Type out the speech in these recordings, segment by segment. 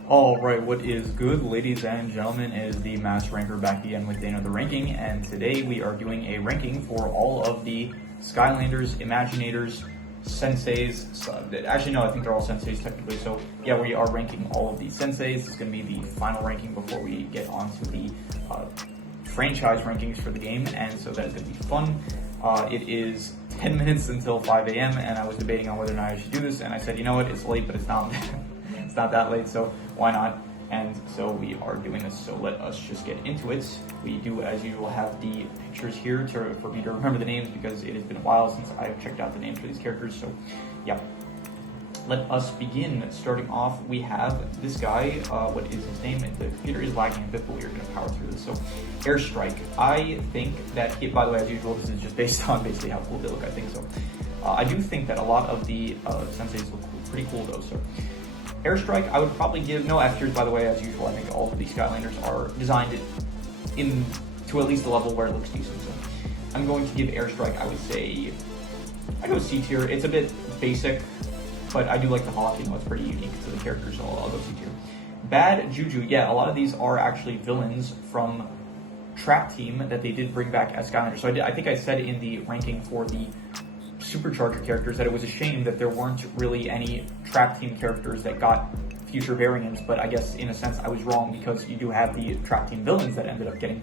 Alright, what is good, ladies and gentlemen? It is the Master Ranker back again with another ranking, and today we are doing a ranking for all of the Skylanders, Imaginators, Senseis. Actually, no, I think they're all Senseis technically, so yeah, we are ranking all of the Senseis. It's going to be the final ranking before we get on to the franchise rankings for the game, and so that's going to be fun. It is 10 minutes until 5 a.m., and I was debating on whether or not I should do this, and I said, you know what, it's late, but it's not. It's not that late, so why not? And so we are doing this, so let us just get into it. We do, as usual, have the pictures here for me to remember the names, because it has been a while since I've checked out the names for these characters, so yeah. Let us begin. Starting off, we have this guy. What is his name? The computer is lagging a bit, but we are going to power through this. So, Airstrike. I think that, by the way, as usual, this is just based on basically how cool they look, I think so. I do think that a lot of the Senseis look pretty cool, though, so. Airstrike, I would probably give no F tiers, by the way, as usual. I think all of these Skylanders are designed to at least a level where it looks decent. So I'm going to give Airstrike, I would say, I go C tier. It's a bit basic, but I do like the hawk, you know, it's pretty unique to the characters, so I'll go C tier. Bad Juju, yeah, a lot of these are actually villains from Trap Team that they did bring back as Skylanders. So I think I said in the ranking for the Supercharger characters that it was a shame that there weren't really any Trap Team characters that got future variants, but I guess in a sense I was wrong, because you do have the Trap Team villains that ended up getting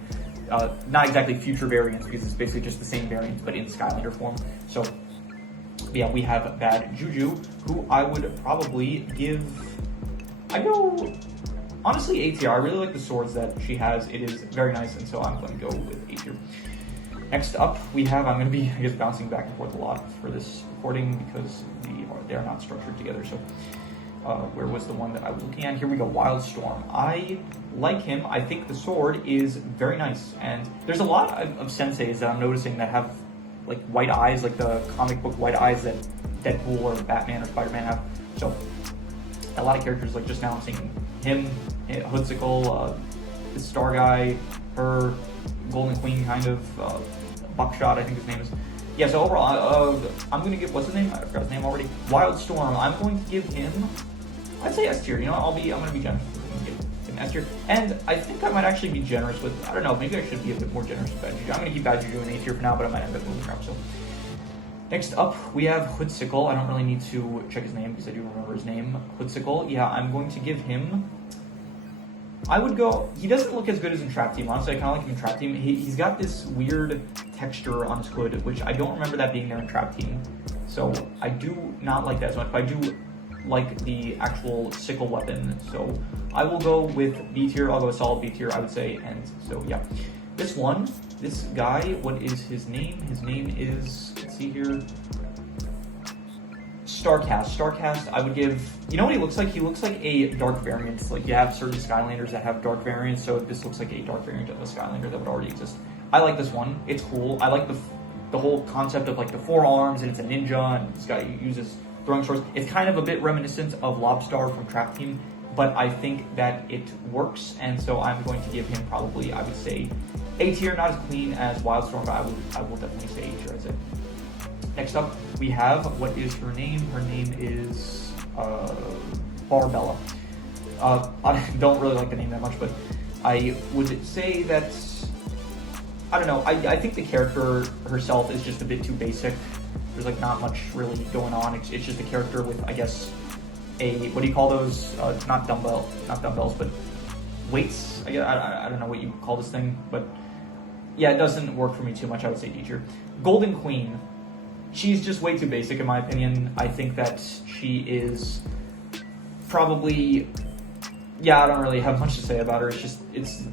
not exactly future variants, because it's basically just the same variants but in Skylander form. So yeah, we have Bad Juju, who I would probably give, honestly A tier. I really like the swords that she has. It is very nice, and so I'm going to go with A tier. Next up, we have, I'm going to be, I guess, bouncing back and forth a lot for this recording because they are not structured together. So, where was the one that I was looking at? Here we go, Wildstorm. I like him. I think the sword is very nice. And there's a lot of Senseis that I'm noticing that have, like, white eyes, like the comic book white eyes that Deadpool or Batman or Spider-Man have. So, a lot of characters, like just now I'm seeing him, Hoodsicle, the Star Guy, her, Golden Queen, kind of, Buckshot, I think his name is. Yeah, so overall, I'm going to give, what's his name? I forgot his name already. Wildstorm, I'm going to give him, I'd say S tier. You know, I'm going to be generous with him, give him S tier. And I think I might actually be generous with, I don't know, maybe I should be a bit more generous with Bad Juju. I'm going to keep Bad Juju in A tier for now, but I might end up moving around, so. Next up, we have Hoodsicle. I don't really need to check his name because I do remember his name. Hoodsicle, yeah, I'm going to give him, I would go, he doesn't look as good as in Trap Team. Honestly, I kind of like him in Trap Team. He's got this weird texture on his hood, which I don't remember that being there in Trap Team. So I do not like that as much, but I do like the actual sickle weapon. So I will go with B tier. I'll go a solid B tier, I would say. And so, yeah. This guy, what is his name? His name is, let's see here, Starcast, I would give, you know what he looks like? He looks like a dark variant. Like, you have certain Skylanders that have dark variants, so this looks like a dark variant of a Skylander that would already exist. I like this one. It's cool. I like the whole concept of, like, the forearms, and it's a ninja, and this guy uses throwing swords. It's kind of a bit reminiscent of Lobstar from Trap Team, but I think that it works, and so I'm going to give him probably, I would say, A tier, not as clean as Wildstorm, but I will definitely say A tier, I'd say. Next up, we have, what is her name? Her name is Barbella. I don't really like the name that much, but I would say that, I don't know, I think the character herself is just a bit too basic. There's like not much really going on. It's just a character with, I guess, what do you call those? Not dumbbells, but weights. I don't know what you call this thing, but yeah, it doesn't work for me too much. I would say D tier. Golden Queen. She's just way too basic in my opinion. I think that she is probably, yeah, I don't really have much to say about her. It's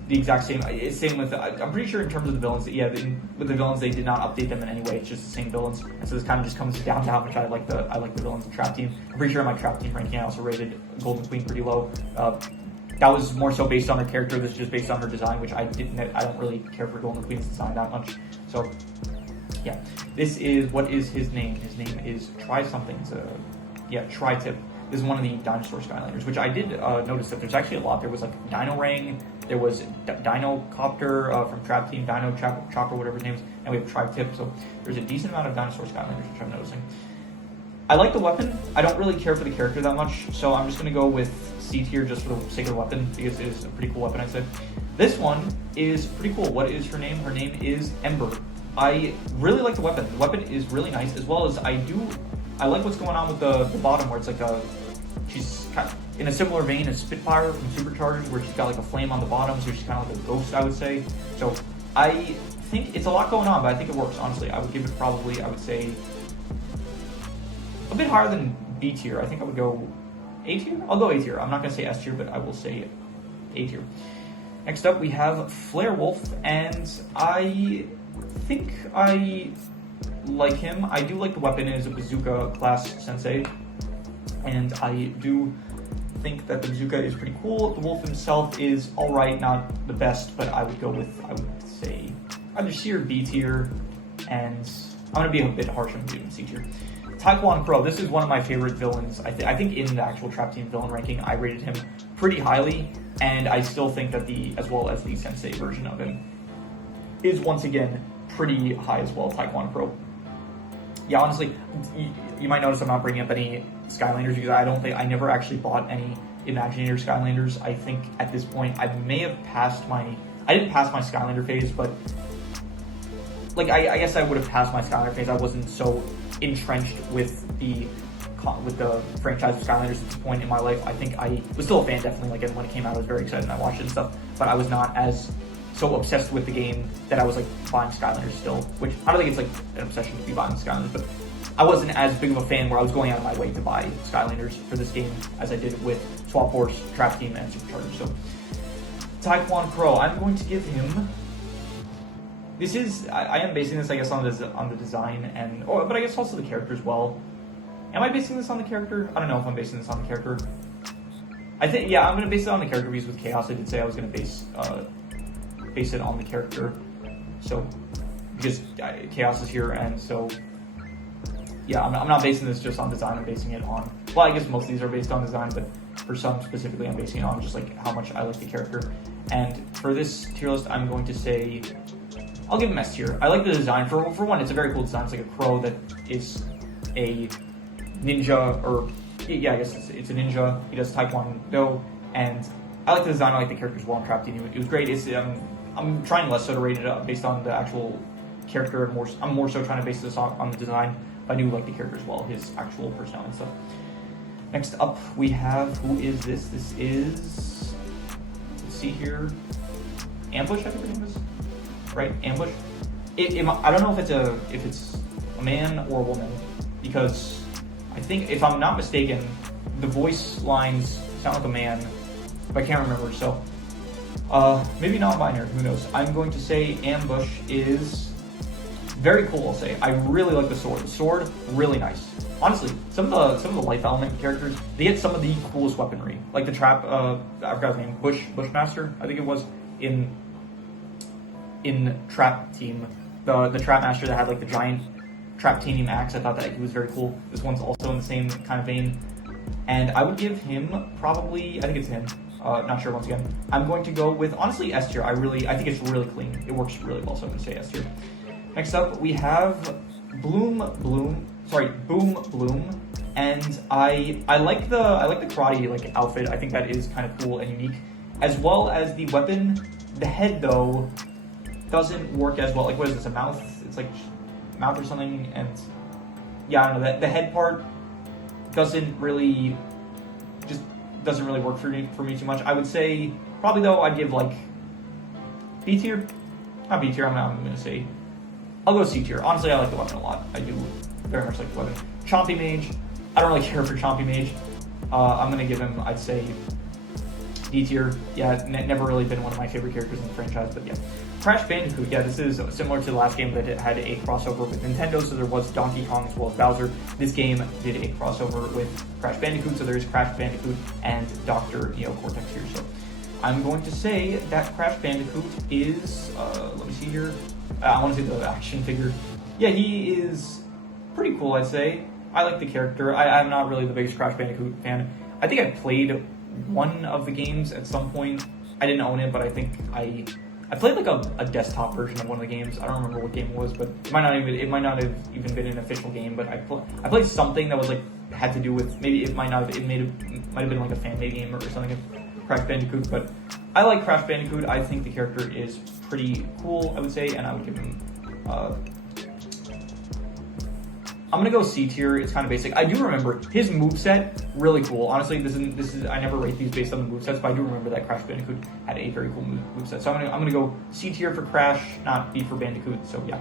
the exact same. It's same with, I'm pretty sure in terms of the villains, yeah, with the villains, they did not update them in any way. It's just the same villains. And so this kind of just comes down to how much I like the villains in Trap Team. I'm pretty sure in my Trap Team ranking, I also rated Golden Queen pretty low. That was more so based on her character. This is just based on her design, which I don't really care for Golden Queen's design that much. So, yeah. This is, what is his name? His name is Tri-something. Tri-tip. This is one of the dinosaur Skylanders, which I did notice that there's actually a lot. There was like Dino Rang, there was Dino Copter from Trap Team, Dino Chopper, whatever his name is, and we have Tri-tip. So there's a decent amount of dinosaur Skylanders, which I'm noticing. I like the weapon. I don't really care for the character that much, so I'm just going to go with C tier just for the sake of the weapon, because it is a pretty cool weapon, I'd say. This one is pretty cool. What is her name? Her name is Ember. I really like the weapon. The weapon is really nice, as well as I like what's going on with the bottom, where it's like she's kind of in a similar vein as Spitfire from Supercharged, where she's got like a flame on the bottom, so she's kind of like a ghost, I would say. So I think it's a lot going on, but I think it works, honestly. I would give it probably, I would say, a bit higher than B tier. I think I would go A tier? I'll go A tier. I'm not going to say S tier, but I will say A tier. Next up, we have Flare Wolf, and I think I like him. I do like the weapon. It is a bazooka class sensei, and I do think that the bazooka is pretty cool. The wolf himself is alright, not the best, but I would go with, I would say, either C or B tier, and I'm going to be a bit harsh on giving C tier. Taekwon Pro, this is one of my favorite villains. I think in the actual Trap Team villain ranking, I rated him pretty highly, and I still think that as well as the Sensei version of him, is once again pretty high as well, Taekwon Pro. Yeah, honestly, you might notice I'm not bringing up any Skylanders, because I never actually bought any Imaginator Skylanders. I think at this point, I may have I didn't pass my Skylander phase, but like, I guess I would have passed my Skylander phase. I wasn't so entrenched with the franchise of Skylanders at this point in my life. I think I was still a fan, definitely. Like, when it came out, I was very excited and I watched it and stuff, but I was not as so obsessed with the game that I was like buying Skylanders still, which I don't think it's like an obsession to be buying Skylanders, but I wasn't as big of a fan where I was going out of my way to buy Skylanders for this game as I did with Swap Force, Trap Team, and Supercharged. So Taekwon Pro, I'm going to give him, this is, I am basing this, I guess, on the design, but I guess also the character as well. Am I basing this on the character? I don't know if I'm basing this on the character. I think, yeah, I'm going to base it on the character, because with Chaos I did say I was going to base it on the character. So, because Chaos is here, and so, yeah, I'm not basing this just on design, I'm basing it on, well, I guess most of these are based on design, but for some specifically I'm basing it on just like how much I like the character. And for this tier list, I'm going to say, I'll give him S tier. I like the design. For one, it's a very cool design. It's like a crow that is a ninja, or yeah, I guess it's a ninja. He does Taekwondo, and I like the design. I like the character as well in Trap Team. It was great. I'm trying less so to rate it up based on the actual character, and I'm more so trying to base this on the design. But I do like the character as well, his actual personality and stuff. Next up, we have, who is this? This is, let's see here, Ambush, I think the name is. Right, Ambush. I don't know if it's a man or a woman, because I think, if I'm not mistaken, the voice lines sound like a man, but I can't remember. So maybe non-binary. Who knows? I'm going to say Ambush is very cool. I'll say I really like the sword. The sword, really nice. Honestly, some of the life element characters, they get some of the coolest weaponry, like the trap. I forgot his name. Bushmaster, I think it was in Trap Team, the Trap Master that had like the giant Traptanium axe. I thought that he was very cool. This one's also in the same kind of vein, and I would give him probably, I think it's him, not sure once again. I'm going to go with, honestly, S tier. I think it's really clean. It works really well, so I'm going to say S tier. Next up, we have Boom Bloom, and I like the karate like outfit. I think that is kind of cool and unique, as well as the weapon. The head, though, doesn't work as well. Like, what is this, a mouth? It's like mouth or something, and yeah, I don't know, the head part doesn't really work for me too much. I would say, probably though, I'd give like B tier. Not B tier, I'm gonna say, I'll go C tier. Honestly, I like the weapon a lot. I do very much like the weapon. Chompy Mage, I don't really care for Chompy Mage. I'm gonna give him, I'd say, D tier. Yeah, never really been one of my favorite characters in the franchise, but yeah. Crash Bandicoot, yeah, this is similar to the last game that it had a crossover with Nintendo, so there was Donkey Kong as well as Bowser. This game did a crossover with Crash Bandicoot, so there's Crash Bandicoot and Dr. Neo Cortex here. So I'm going to say that Crash Bandicoot is, let me see here, I want to say the action figure. Yeah, he is pretty cool, I'd say. I like the character. I'm not really the biggest Crash Bandicoot fan. I think I played one of the games at some point. I didn't own it, but I think I I played like a desktop version of one of the games. I don't remember what game it was, but it might not have even been an official game. But I played something that was like had to do with, maybe it might have been like a fan made game or something of Crash Bandicoot. But I like Crash Bandicoot. I think the character is pretty cool, I would say, and I would give him. I'm gonna go C tier. It's kind of basic. I do remember his moveset, really cool. Honestly, this is I never rate these based on the movesets, but I do remember that Crash Bandicoot had a very cool moveset. So I'm gonna go C tier for Crash, not B for Bandicoot. So yeah.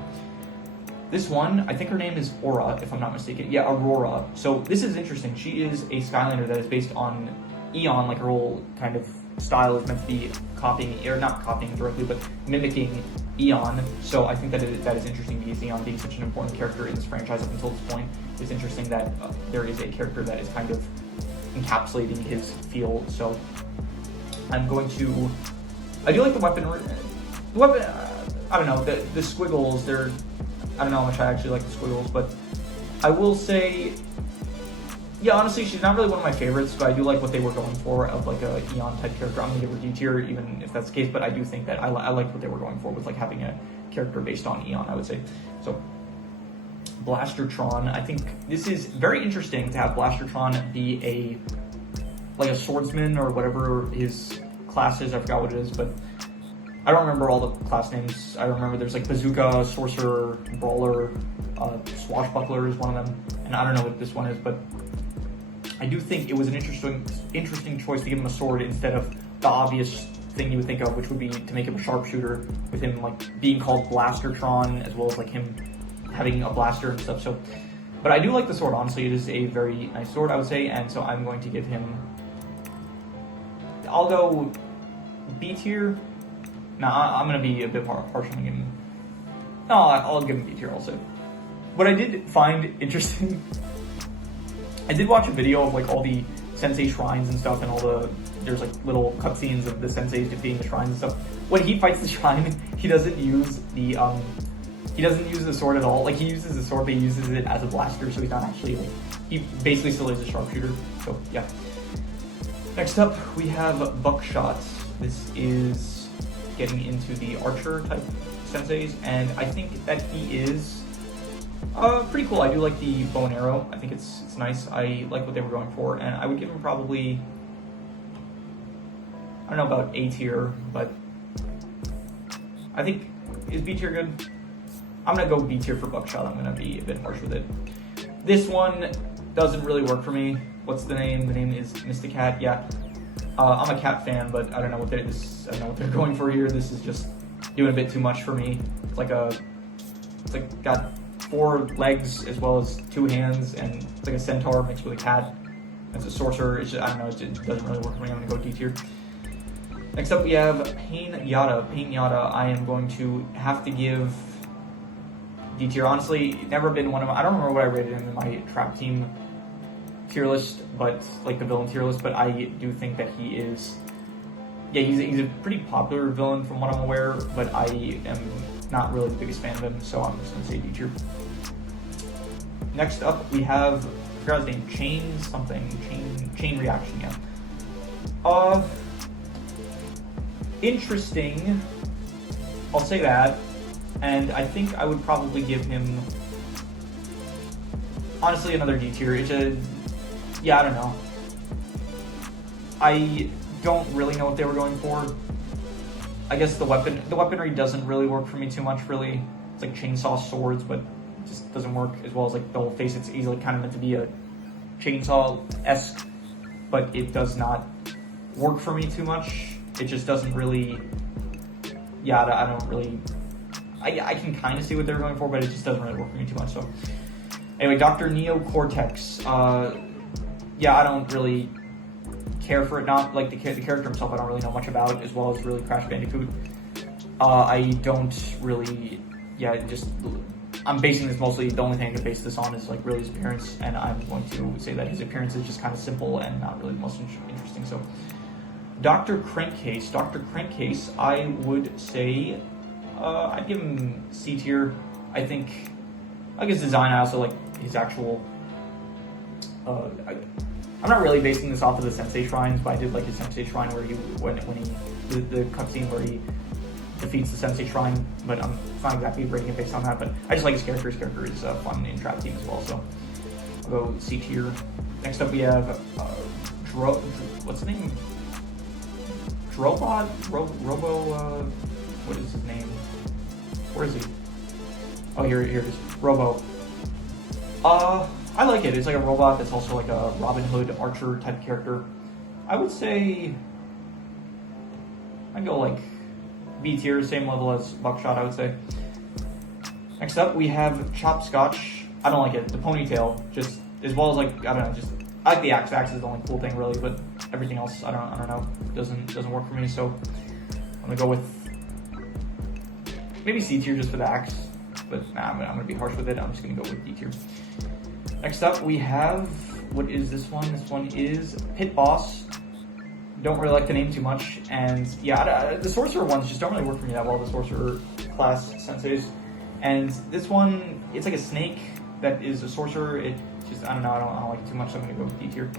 This one, I think her name is Aura, if I'm not mistaken. Yeah, Aurora. So this is interesting. She is a Skylander that is based on Eon, like her whole kind of style is meant to be copying, or not copying directly, but mimicking Eon. So I think that is interesting because Eon being such an important character in this franchise up until this point. It's interesting that there is a character that is kind of encapsulating his feel. So I'm going to, I do like the weapon, I don't know, the squiggles, I don't know how much I actually like the squiggles, but I will say, yeah, honestly, she's not really one of my favorites, but I do like what they were going for of like a Eon type character. I'm gonna give her D tier, even if that's the case, but I do think that I like what they were going for with like having a character based on Eon, I would say. So, Blastertron, I think this is very interesting to have Blastertron be like a swordsman or whatever his class is. I forgot what it is, but I don't remember all the class names. I remember there's like Bazooka, Sorcerer, Brawler, Swashbuckler is one of them, and I don't know what this one is, but I do think it was an interesting choice to give him a sword instead of the obvious thing you would think of, which would be to make him a sharpshooter, with him like being called Blastertron, as well as like him having a blaster and stuff. So, but I do like the sword, honestly. It is a very nice sword, I would say, and so I'm going to give him, I'll go B tier. No, I'm going to be a bit partial on him. No, I'll give him B tier also. What I did find interesting, I did watch a video of like all the sensei shrines and stuff, and there's like little cutscenes of the senseis defeating the shrines and stuff. When he fights the shrine, he doesn't use the sword at all. Like, he uses the sword, but he uses it as a blaster, so he's not actually like, he basically still is a sharpshooter. So yeah. Next up, we have Buckshot. This is getting into the archer type senseis, and I think that he is pretty cool. I do like the bow and arrow. I think it's nice. I like what they were going for, and I would give him probably, I don't know about A tier, but I think, is B tier good? I'm gonna go B tier for Buckshot. I'm gonna be a bit harsh with it. This one doesn't really work for me. What's the name? The name is Mr. Cat. Yeah, I'm a cat fan, but I don't know what they're going for here. This is just doing a bit too much for me. It's like got 4 legs as well as 2 hands, and it's like a centaur mixed with a cat. It's a sorcerer. It's just, I don't know. It doesn't really work for me. I'm gonna go D tier. Next up, we have Pain Yada. Pain Yada, I am going to have to give D tier. Honestly, never been one of I don't remember what I rated him in my trap team tier list, but like the villain tier list, but I do think that he is, yeah, he's a pretty popular villain from what I'm aware, but I am not really the biggest fan of him, so I'm just gonna say D tier. Next up, we have, I forgot his name, Chain Reaction, yeah. Interesting, I'll say that, and I think I would probably give him, honestly, another D tier. Yeah, I don't know. I don't really know what they were going for. I guess the weaponry doesn't really work for me too much, really. It's like chainsaw swords, but it just doesn't work, as well as like the whole face. It's easily kind of meant to be a chainsaw-esque, but it does not work for me too much. It just doesn't really, yeah, I don't really, I can kind of see what they're going for, but it just doesn't really work for me too much. So anyway, Dr. Neo Cortex, yeah, I don't really care for it. Not like the character himself, I don't really know much about, as well as really Crash Bandicoot. I don't really, yeah, just, I'm basing this mostly, the only thing I can base this on is like really his appearance, and I'm going to say that his appearance is just kind of simple and not really the most interesting. So Dr. Crankcase, I would say, I'd give him C tier. I think, like his design, I also like his actual, I'm not really basing this off of the Sensei Shrines, but I did like his Sensei Shrine where he, when he, the cutscene where he defeats the Sensei Shrine, but it's not exactly rating it based on that, but I just like his character. His character is fun in Trap Team as well, so I'll go C tier. Next up we have, what's his name? Drobot? What is his name? Where is he? Oh, here it is. Robo. I like it. It's like a robot that's also like a Robin Hood archer type character. I would say I'd go like B tier, same level as Buckshot, I would say. Next up we have Chopscotch. I don't like it. The ponytail, just as well as like, I don't know, just I like the axe. Axe is the only cool thing really, but everything else I don't know. Doesn't work for me, so I'm gonna go with maybe C tier just for the axe. But nah, I'm gonna be harsh with it. I'm just gonna go with D tier. Next up we have, what is this one? This one is Pit Boss. Don't really like the name too much, and yeah, the sorcerer ones just don't really work for me that well. The sorcerer class senseis, and this one, it's like a snake that is a sorcerer. It just, I don't know, I don't like it too much, so I'm gonna go with D tier.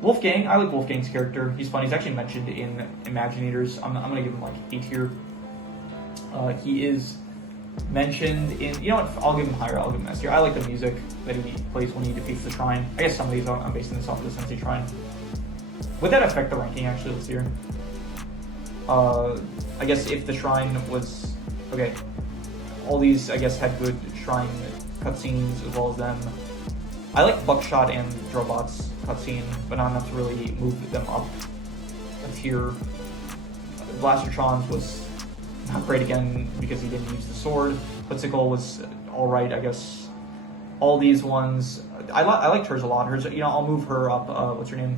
Wolfgang, I like Wolfgang's character. He's fun. He's actually mentioned in Imaginators. I'm gonna give him like A tier. He is mentioned in, you know what, I'll give him higher. I'll give him S tier. I like the music that he plays when he defeats the shrine. I guess some of these I'm basing this off of the Sensei Shrine. Would that affect the ranking actually? Let's see here. I guess if the shrine was, okay, all these I guess had good shrine cutscenes as well as them. I like Buckshot and Drobot's cutscene, but not enough to really move them up a tier. Blastertron's was not great again because he didn't use the sword. Putzicle was alright, I guess. All these ones, I liked hers a lot. Hers, you know, I'll move her up. What's her name?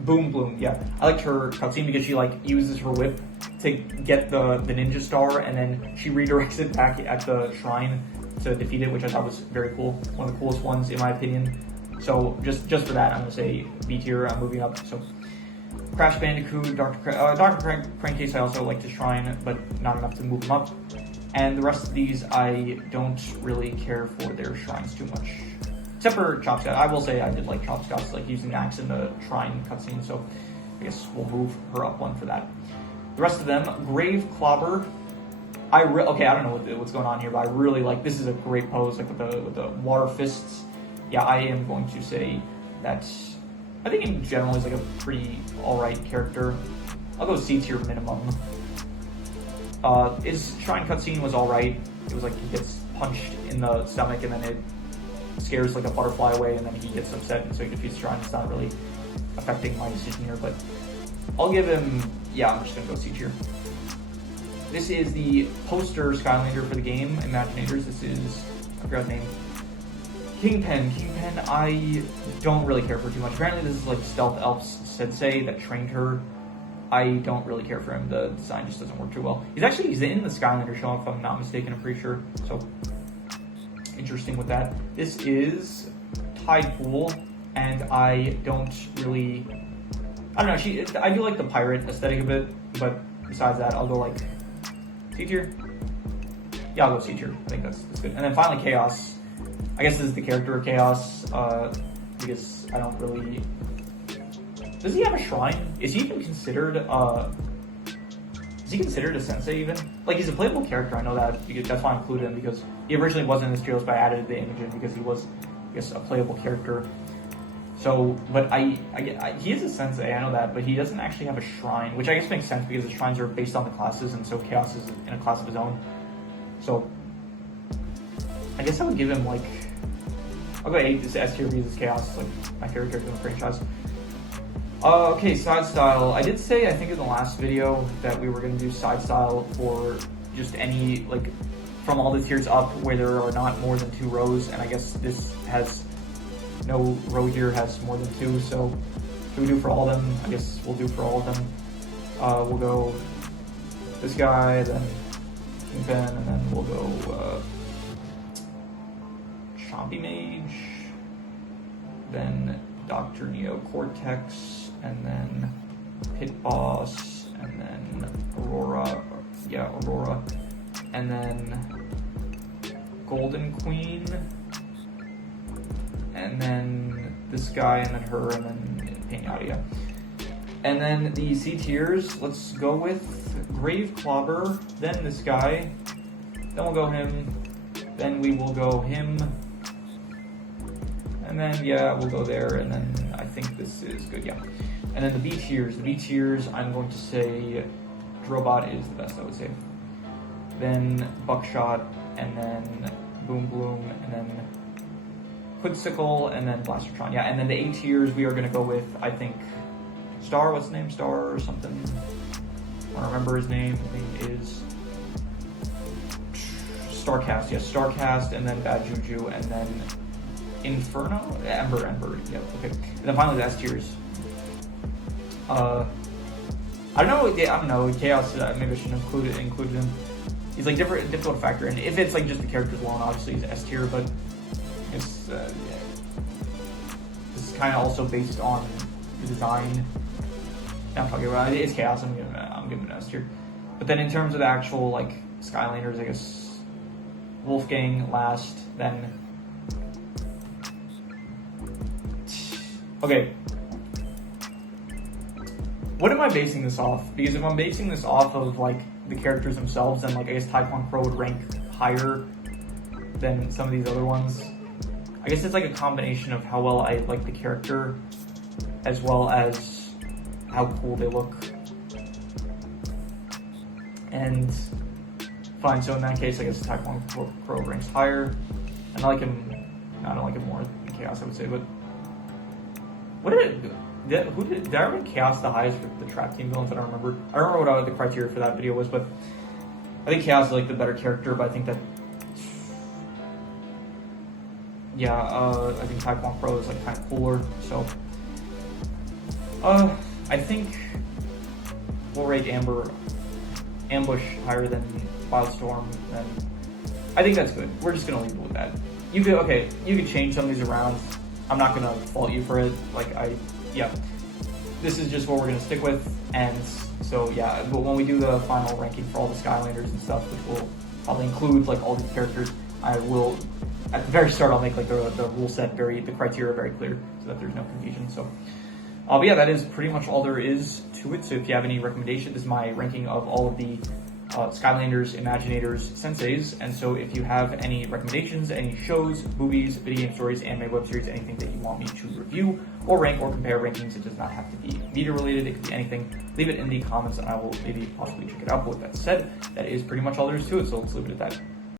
Boom Bloom. Yeah, I liked her cutscene because she like uses her whip to get the ninja star, and then she redirects it back at the shrine to defeat it, which I thought was very cool. One of the coolest ones in my opinion. So just for that, I'm gonna say B tier. I'm moving up. So Crash Bandicoot, Dr. Crankcase, I also like the shrine, but not enough to move them up. And the rest of these, I don't really care for their shrines too much. Except for Chopscotch. I will say I did like Chopscotch, like using the axe in the shrine cutscene, so I guess we'll move her up one for that. The rest of them, Grave Clobber. Okay, I don't know what's going on here, but I really like, this is a great pose, like with the water fists. Yeah, I am going to say that I think in general he's like a pretty alright character. I'll go C tier minimum. His shrine cutscene was alright. It was like he gets punched in the stomach and then it scares like a butterfly away and then he gets upset and so he defeats the shrine. It's not really affecting my decision here, but I'll give him, yeah, I'm just gonna go C tier. This is the poster Skylander for the game, Imaginators. This is, I forgot the name. Kingpin, I don't really care for too much. Apparently this is like Stealth Elf's sensei that trained her. I don't really care for him. The design just doesn't work too well. He's in the Skylander show, if I'm not mistaken, I'm pretty sure. So, interesting with that. This is Tidepool, and I don't really, I don't know, I do like the pirate aesthetic of it, but besides that, I'll go like C tier. Yeah, I'll go C tier. I think that's good. And then finally Chaos. I guess this is the character of Chaos, because I don't really... Does he have a shrine? Is he even considered, is he considered a sensei even? Like, he's a playable character, I know that, because that's why I included him, because he originally wasn't in this tier list, but I added the image in because he was, I guess, a playable character. So, but he is a sensei, I know that, but he doesn't actually have a shrine, which I guess makes sense because the shrines are based on the classes, and so Chaos is in a class of his own. So, I guess I would give him, like, I'll go 8, this S tier because it's Chaos, like, my favorite character in the franchise. Okay, side style. I did say, I think in the last video, that we were going to do side style for just any, like, from all the tiers up where there are not more than 2 rows, and I guess this has, no row here has more than 2, so should we do for all of them? I guess we'll do for all of them. We'll go this guy, then Kingpin, and then we'll go Chompy Mage, then Dr. Neo Cortex, and then Pit Boss, and then Aurora, and then Golden Queen, and then this guy, and then her, and then Pinata. And then the C tiers, let's go with Grave Clobber, then this guy, then we'll go him, then we will go him, and then yeah, we'll go there, and then I think this is good, yeah. And then the B tiers, I'm going to say Drobot is the best, I would say. Then Buckshot, and then Boom Bloom, and then Hoodsickle, and then Blastertron, yeah. And then the A tiers, we are going to go with, I think, Star, what's his name? Star or something? I don't remember his name. His name is Starcast, yes, Starcast, and then Bad Juju, and then Inferno? Ember, yeah, okay. And then finally the S tiers. I don't know, Chaos, maybe I shouldn't include him. He's like difficult to factor in. If it's like just the characters alone, obviously he's S tier, but it's, yeah. This is kind of also based on the design. I'm talking about it's Chaos. I'm giving it an S tier. But then in terms of the actual like Skylanders, I guess Wolfgang last. Then okay, what am I basing this off? Because if I'm basing this off of like the characters themselves, then like I guess Taekwon Pro would rank higher than some of these other ones. I guess it's like a combination of how well I like the character as well as how cool they look. And fine, so in that case, I guess Taekwon Pro ranks higher. And I like him, I don't like him more than Chaos, I would say, but did I rank Chaos the highest for the trap team villains? I don't remember. I don't remember what the criteria for that video was, but I think Chaos is like the better character, but I think that, yeah, I think Taekwon Pro is like kind of cooler, so. I think we'll rate Ambush higher than Wildstorm, then I think that's good. We're just gonna leave it with that. You could change some of these around. I'm not gonna fault you for it. Yeah. This is just what we're gonna stick with, and so yeah, but when we do the final ranking for all the Skylanders and stuff, which will probably include like all these characters, I will, at the very start, I'll make like the rule set the criteria very clear so that there's no confusion, so. But yeah, that is pretty much all there is to it. So if you have any recommendations, this is my ranking of all of the Skylanders, Imaginators, Senseis. And so if you have any recommendations, any shows, movies, video game stories, anime, web series, anything that you want me to review or rank or compare rankings, it does not have to be media related. It could be anything. Leave it in the comments and I will maybe possibly check it out. But with that said, that is pretty much all there is to it. So let's leave it at that.